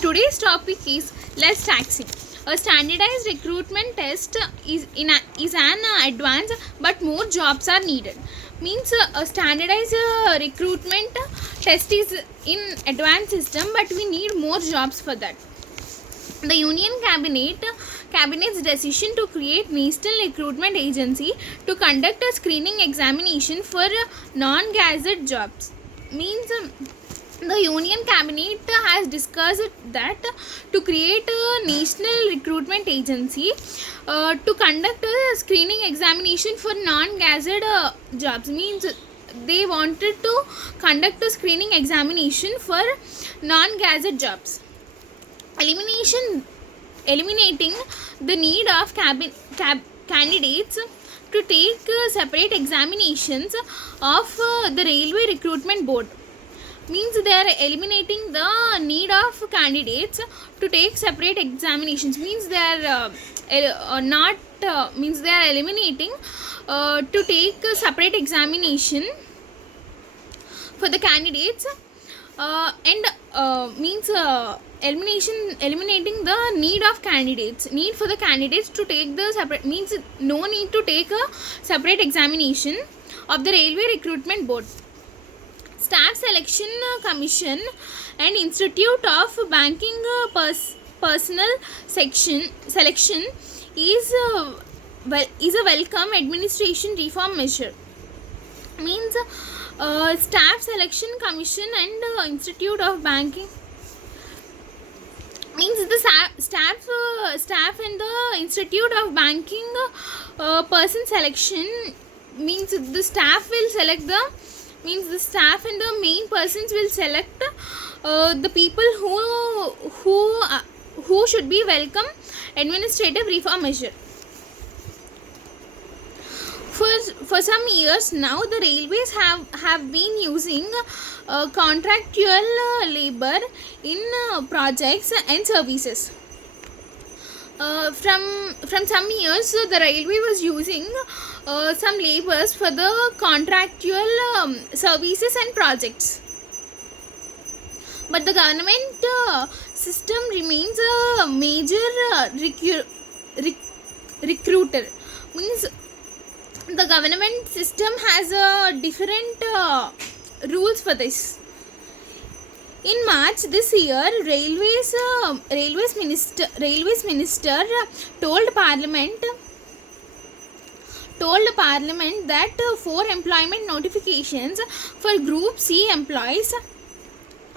Today's topic is less taxing. A standardized recruitment test is an advance, but more jobs are needed. Means a standardized recruitment test is in advanced system, but we need more jobs for that. The Union Cabinet's decision to create National Recruitment Agency to conduct a screening examination for non-gazette jobs means the Union Cabinet has discussed that to create a National Recruitment Agency to conduct a screening examination for non-gazette jobs means they wanted to conduct a screening examination for non-gazette jobs. Eliminating the need of candidates to take separate examinations of the Railway Recruitment Board means they are eliminating the need of candidates to take separate examinations means they are means they are eliminating to take a separate examination for the candidates and means eliminating the need for the candidates to take the separate means no need to take a separate examination of the Railway Recruitment Board. Staff Selection Commission and Institute of Banking Personnel Selection is a welcome administration reform measure means Staff Selection Commission and Institute of Banking means the staff and the Institute of Banking person selection means the staff will select the staff and the main persons will select the people who should be welcome administrative reform measure. For some years now, the railways have been using contractual labor in projects and services. From some years, the railway was using some laborers for the contractual services and projects. But the government system remains a major recruiter. Means the government system has different rules for this. In March this year, railways minister told Parliament that 4 employment notifications for Group C employees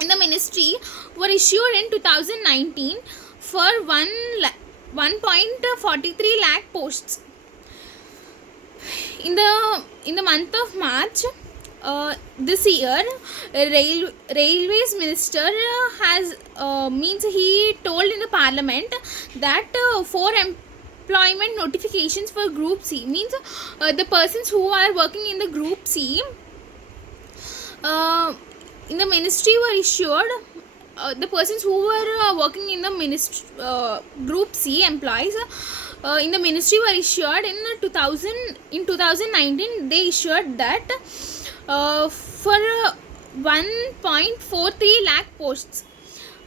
in the ministry were issued in 2019 for 1.43 lakh posts. In the month of March this year, railways minister has means he told in the Parliament that 4 employment notifications for Group C means the persons who are working in the Group C in the ministry were issued. The persons who were working in the Group C employees in the ministry were issued in 2019. They issued that for 1.43 lakh posts.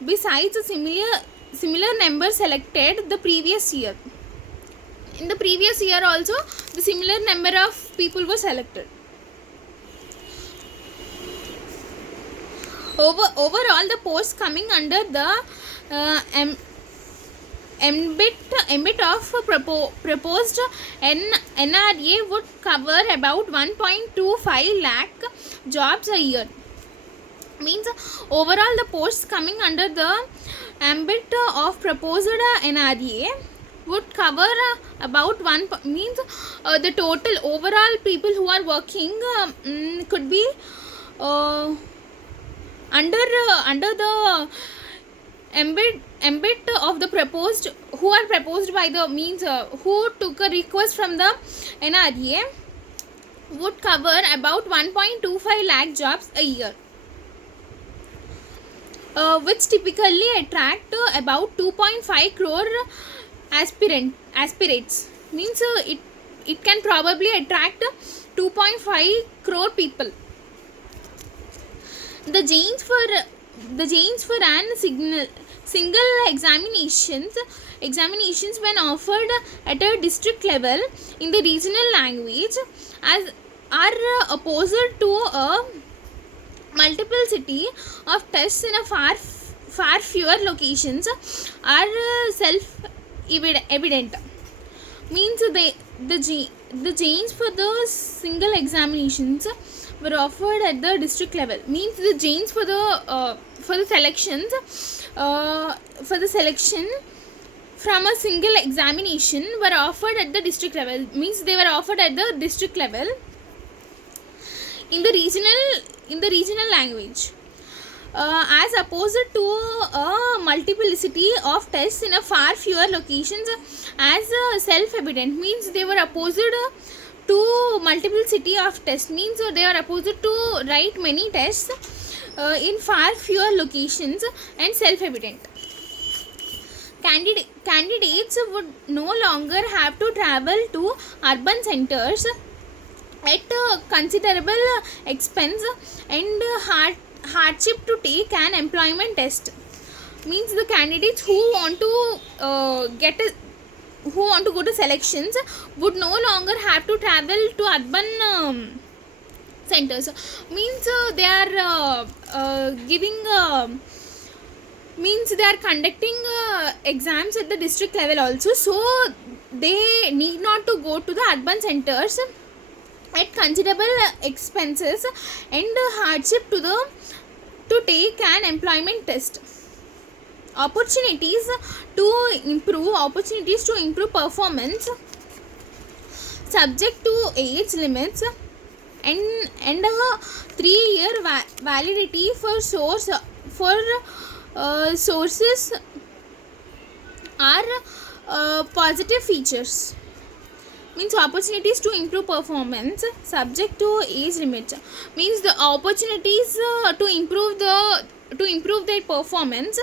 Besides, a similar number selected the previous year. In the previous year also, the similar number of people were selected. Overall, the posts coming under the ambit of proposed NRA would cover about 1.25 lakh jobs a year. Means overall the posts coming under the ambit of proposed NRA would cover about means the total overall people who are working could be under the ambit of the proposed who are proposed by the means who took a request from the NRA would cover about 1.25 lakh jobs a year, which typically attract about 2.5 crore aspirants means it can probably attract 2.5 crore people. The gains for an Single examinations when offered at a district level in the regional language as are opposed to a multiplicity of tests in a far fewer locations are self evident. Means the change for the single examinations were offered at the district level. Means the change for the selections for the selection from a single examination were offered at the district level. Means they were offered at the district level in the regional language as opposed to a multiplicity of tests in a far fewer locations as self-evident. Means they were opposed to multiplicity of tests. Means they are opposed to write many tests in far fewer locations and self-evident. Candidates would no longer have to travel to urban centers at considerable expense and hardship to take an employment test. Means the candidates who want to go to selections would no longer have to travel to urban centers. Means they are giving means they are conducting exams at the district level also, so they need not to go to the urban centers at considerable expenses and hardship to take an employment test. Opportunities to improve performance subject to age limits and a 3-year validity for sources are positive features. Means opportunities to improve performance subject to age limits. Means the opportunities to improve their performance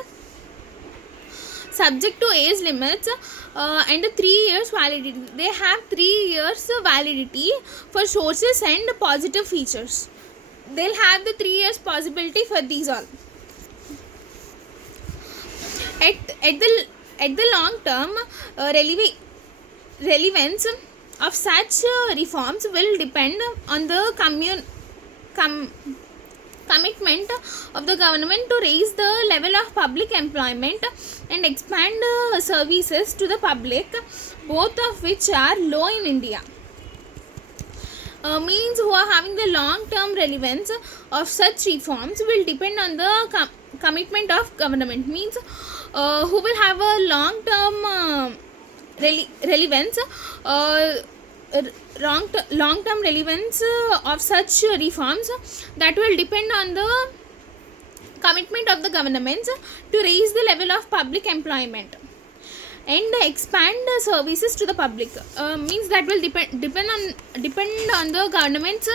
subject to age limits and 3 years validity. They have 3 years validity for sources and positive features. They'll have the 3 years possibility for these all. At the long term relevance of such reforms will depend on the commitment of the government to raise the level of public employment and expand services to the public, both of which are low in India. Means who are having the long term relevance of such reforms will depend on the commitment of government. Means who will have a long term relevance long term relevance of such reforms, that will depend on the commitment of the governments to raise the level of public employment and expand services to the public. Means that will depend on the government's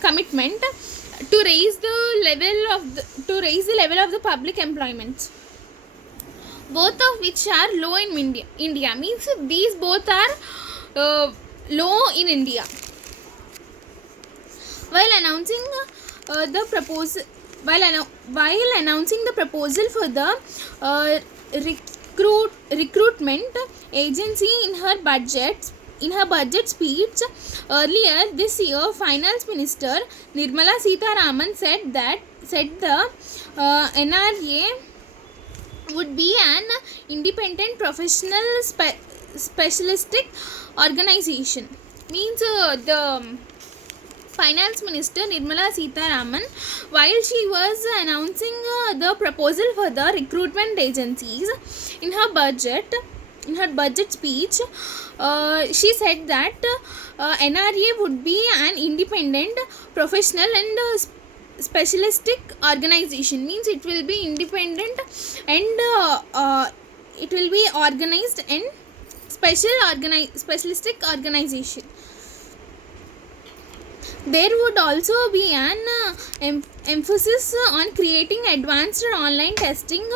commitment to raise the level of the public employment, both of which are low in India. Means these both are low in India. While announcing the proposal for the recruitment agency in her budget speech earlier this year, Finance Minister Nirmala Sitharaman said the NRA would be an independent professional specialistic organization. Means the Finance Minister Nirmala Sitharaman, while she was announcing the proposal for the recruitment agencies in her budget speech, she said that NRA would be an independent professional and specialistic organization. Means it will be independent and it will be organized in specialistic organization. There would also be an emphasis on creating advanced online testing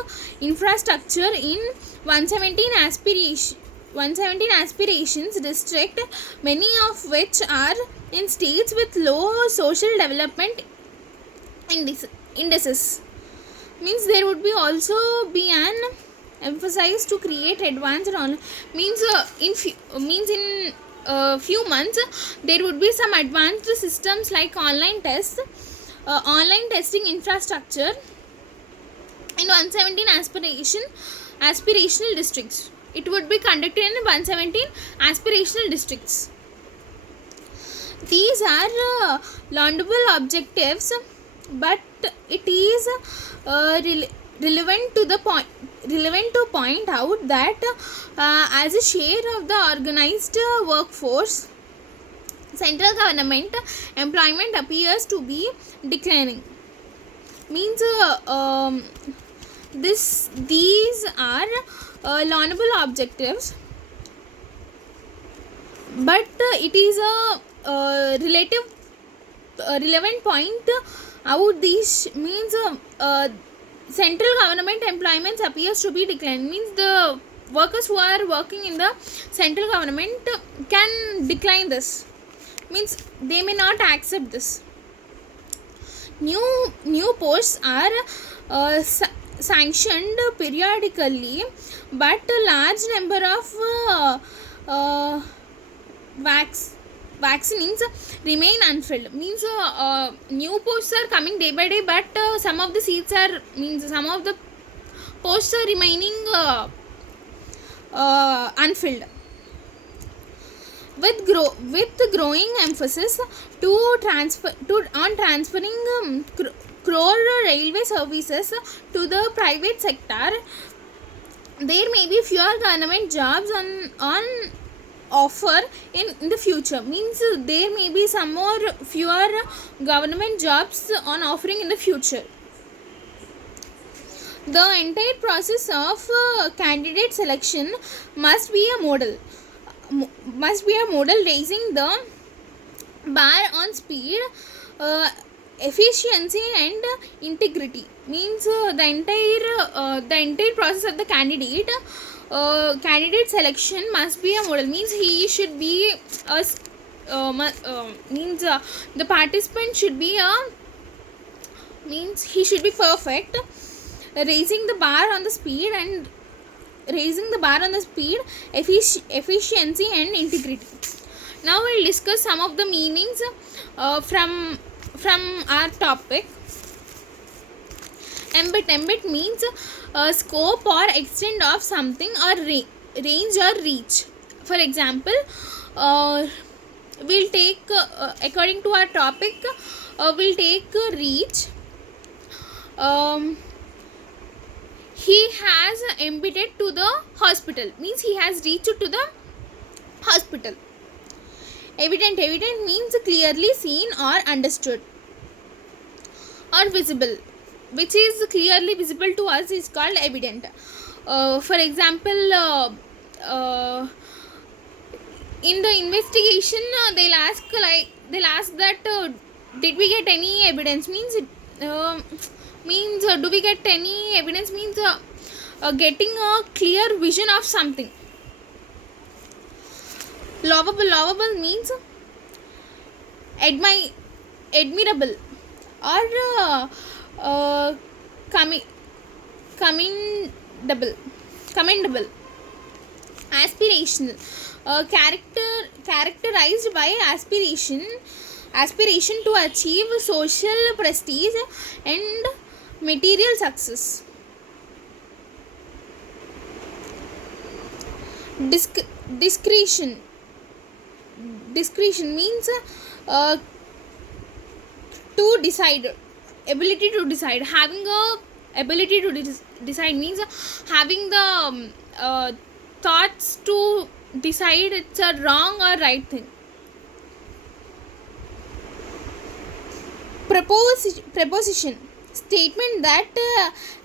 infrastructure in 117 aspirations district, many of which are in states with low social development indices. means there would be also be an emphasis to create advanced online, means in few months there would be some advanced systems like online tests, online testing infrastructure in 117 aspirational districts. It would be conducted in 117 aspirational districts. These are laudable objectives, but it is relevant to point out that as a share of the organized workforce, central government employment appears to be declining. Means these are laudable objectives, but it is a relevant point out. These means central government employments appears to be declining, means the workers who are working in the central government can decline this, means they may not accept this. New posts are sanctioned periodically, but a large number of vaccines remain unfilled. Means new posts are coming day by day, but some of the seats are, means some of the posts are remaining unfilled. With growing emphasis on transferring crore railway services to the private sector, there may be fewer government jobs on offer in the future. Means there may be some more fewer government jobs on offering in the future. The entire process of candidate selection must be a model raising the bar on speed, efficiency and integrity. Means the entire process of the candidate selection must be a model. Means he should be the participant should be means he should be perfect, raising the bar on the speed, efficiency and integrity. Now we'll discuss some of the meanings from our topic. Ambit means scope or extent of something, or range or reach. For example, we'll take according to our topic, we'll take reach. He has embedded to the hospital, means he has reached to the hospital. Evident means clearly seen or understood. Or visible, which is clearly visible to us, is called evident. For example, in the investigation, they'll ask that did we get any evidence, means do we get any evidence, means getting a clear vision of something. Lovable means admirable or commendable. Aspirational, characterized by aspiration to achieve social prestige and material success. Discretion means to decide, ability to decide. Having a ability to decide means having the thoughts to decide it's a wrong or right thing. Preposition, statement that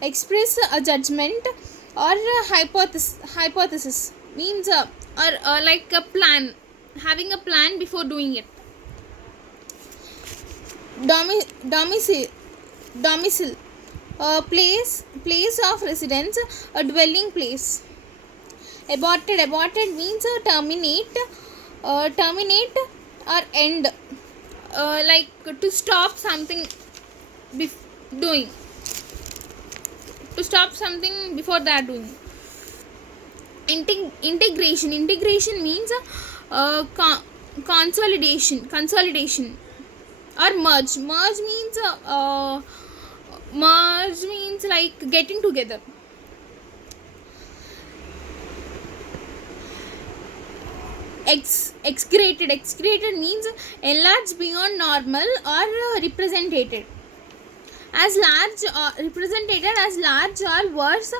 express a judgment or a hypothesis, means or like a plan, having a plan before doing it. Domicile, place of residence, a dwelling place. Aborted means terminate or end, like to stop something doing. stop something before they are doing. Integration means consolidation or merge means like getting together. Excreted means enlarged beyond normal or represented as large or represented as large or worse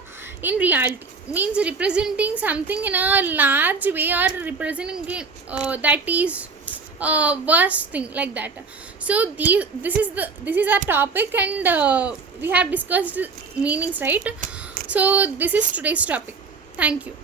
in reality, means representing something in a large way or representing it, that is worst thing, like that. So this is our topic, and we have discussed meanings, right? So this is today's topic. Thank you.